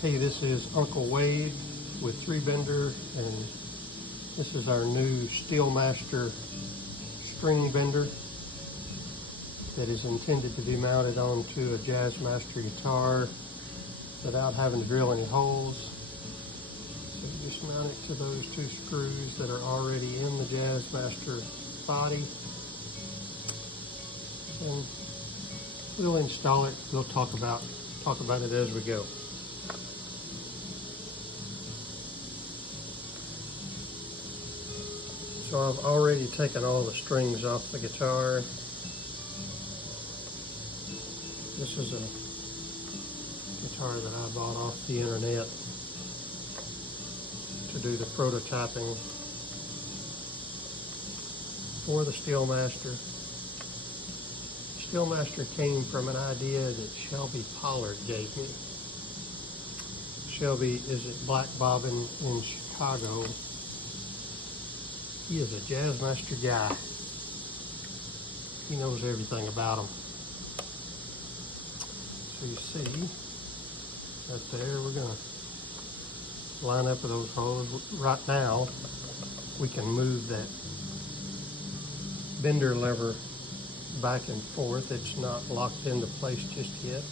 Hey, this is Uncle Wade with 3Bender, and this is our new SteelMaster string bender that is intended to be mounted onto a Jazzmaster guitar without having to drill any holes. So you just mount it to those two screws that are already in the Jazzmaster body, and we'll install it. We'll talk about it as we go. So I've already taken all the strings off the guitar. This is a guitar that I bought off the internet to do the prototyping for the SteelMaster. SteelMaster came from an idea that Shelby Pollard gave me. Shelby is at Black Bobbin in Chicago. He is a Jazzmaster guy. He knows everything about them. So you see, right there, we're gonna line up with those holes. Right now, we can move that bender lever back and forth. It's not locked into place just yet.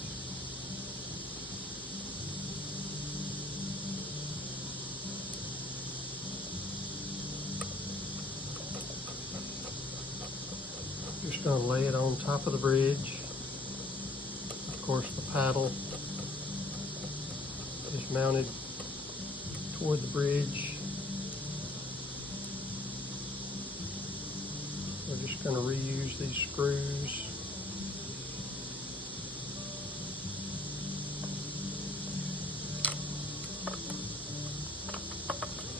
Just going to lay it on top of the bridge. Of course, the paddle is mounted toward the bridge. We're just going to reuse these screws.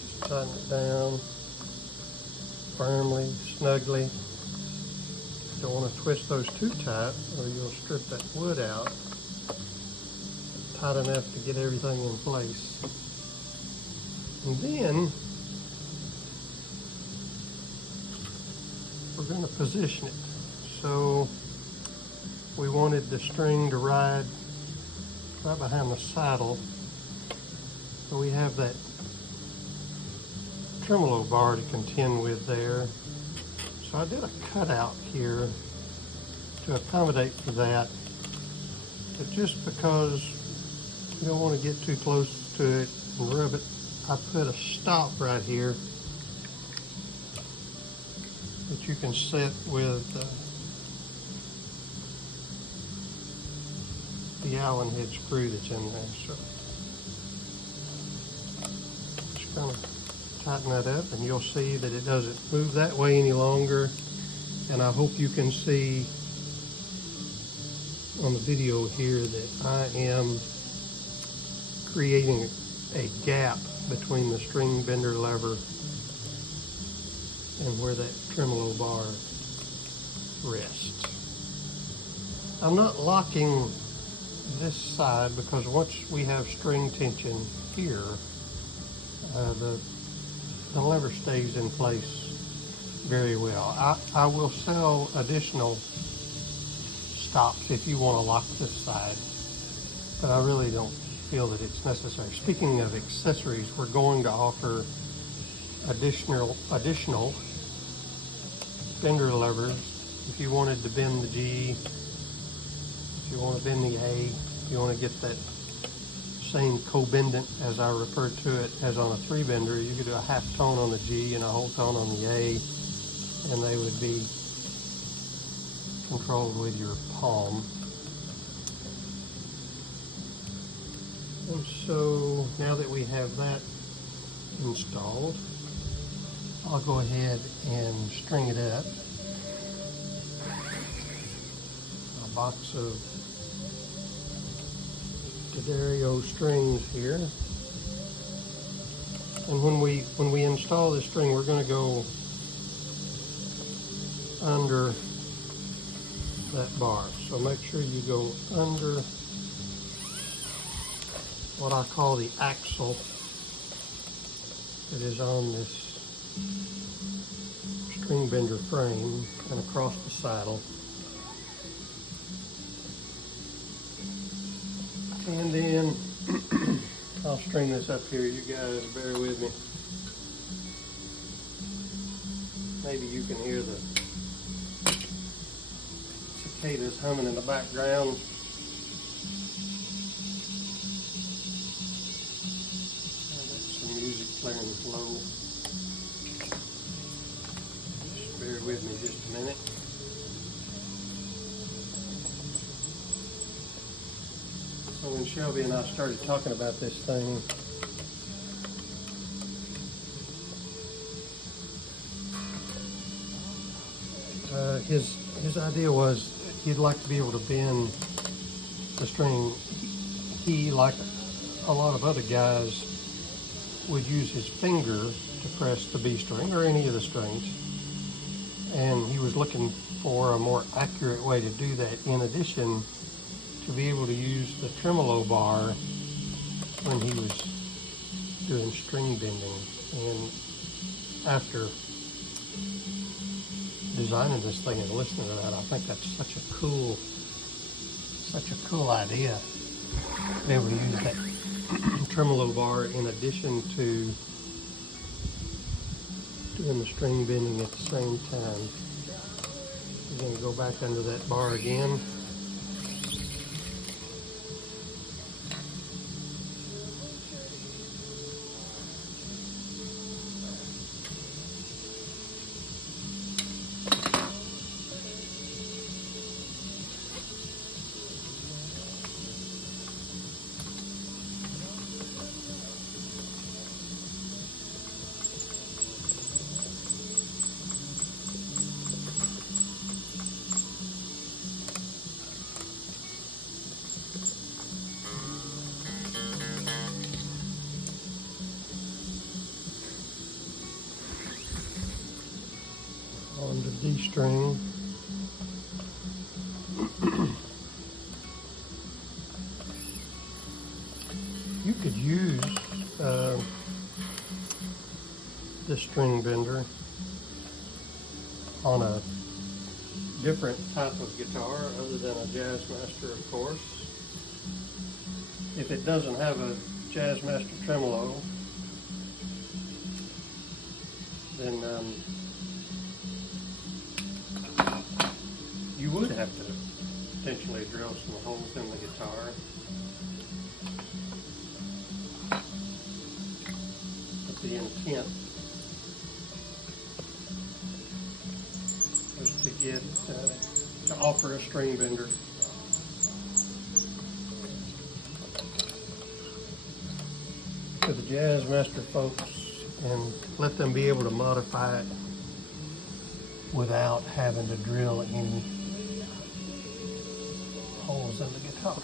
Just tighten it down firmly, snugly. Don't want to twist those too tight or you'll strip that wood out. Tight enough to get everything in place. And then we're going to position it. So we wanted the string to ride right behind the saddle. So we have that tremolo bar to contend with there. So I did a cutout here to accommodate for that, but just because you don't want to get too close to it and rub it, I put a stop right here that you can set with the Allen head screw that's in there. So just kind of tighten that up and you'll see that it doesn't move that way any longer. And I hope you can see on the video here that I am creating a gap between the string bender lever and where that tremolo bar rests. I'm not locking this side because once we have string tension here, the lever stays in place very well. I will sell additional stops if you want to lock this side, but I really don't feel that it's necessary. Speaking of accessories, we're going to offer additional bender levers. If you wanted to bend the G, if you want to bend the A, if you want to get that same co-bendant, as I refer to it, as on a 3Bender, you could do a half tone on the G and a whole tone on the A, and they would be controlled with your palm. And so now that we have that installed, I'll go ahead and string it up. A box of D'Addario strings here. And when we install this string, we're going to go under that bar. So make sure you go under what I call the axle that is on this string bender frame and across the saddle. And then I'll string this up here, you guys bear with me. Maybe you can hear the cicadas humming in the background. That's some music playing low. Just bear with me just a minute. So when Shelby and I started talking about this thing, his idea was he'd like to be able to bend the string. He, like a lot of other guys, would use his finger to press the B string or any of the strings, and he was looking for a more accurate way to do that, in addition to be able to use the tremolo bar when he was doing string bending. And after designing this thing and listening to that, I think that's such a cool idea to be able to use that tremolo bar in addition to doing the string bending at the same time. We're going to go back under that bar again. On the D string. You could use this string bender on a different type of guitar other than a SteelMaster, of course. If it doesn't have a SteelMaster tremolo, then you would have to potentially drill some holes in the guitar. But the intent was to get to offer a string bender to the SteelMaster folks and let them be able to modify it without having to drill any holes in the guitar.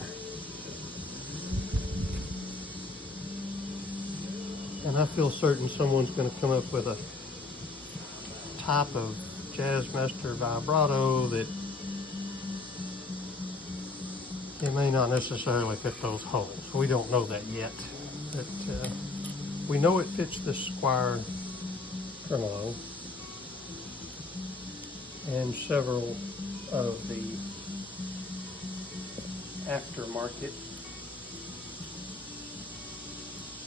And I feel certain someone's going to come up with a type of SteelMaster vibrato that it may not necessarily fit those holes. We don't know that yet, but we know it fits the Squire tremolo and several of the aftermarket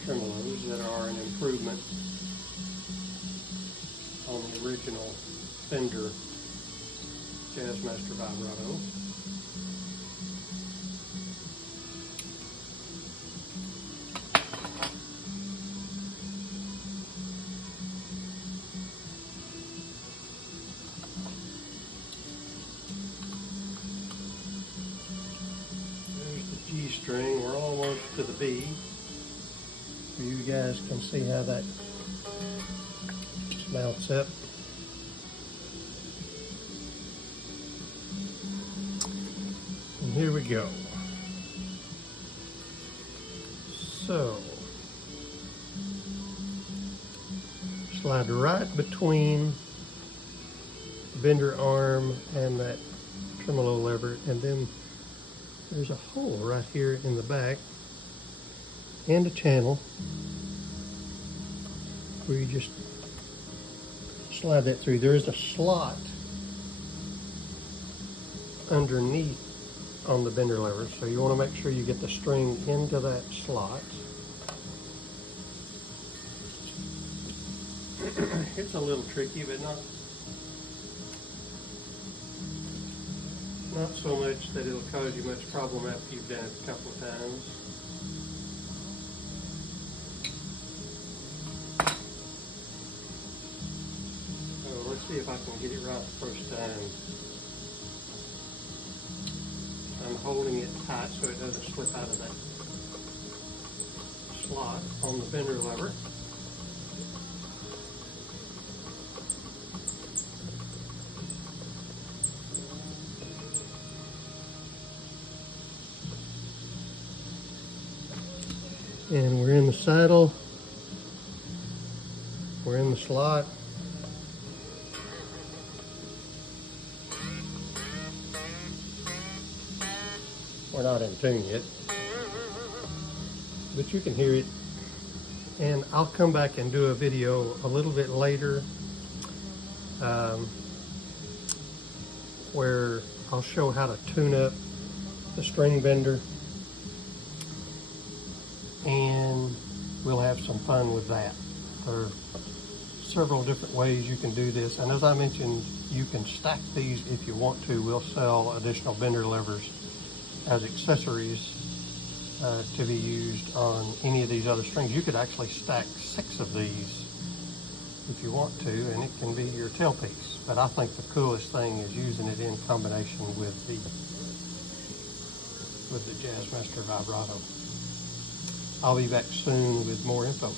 tremolos that are an improvement on the original Fender SteelMaster vibrato. G string, we're almost to the B. So you guys can see how that mounts up. And here we go. So, slide right between the bender arm and that tremolo lever, and then there's a hole right here in the back and a channel where you just slide that through. There is a slot underneath on the bender lever, so you want to make sure you get the string into that slot. It's a little tricky, but not so much that it'll cause you much problem after you've done it a couple of times. So let's see if I can get it right the first time. I'm holding it tight so it doesn't slip out of that slot on the bender lever. And we're in the saddle, we're in the slot. We're not in tune yet, but you can hear it. And I'll come back and do a video a little bit later where I'll show how to tune up the string bender, and we'll have some fun with that. There are several different ways you can do this, and as I mentioned, you can stack these if you want to. We'll sell additional bender levers as accessories to be used on any of these other strings. You could actually stack 6 of these if you want to, and it can be your tailpiece. But I think the coolest thing is using it in combination with the SteelMaster vibrato. I'll be back soon with more info.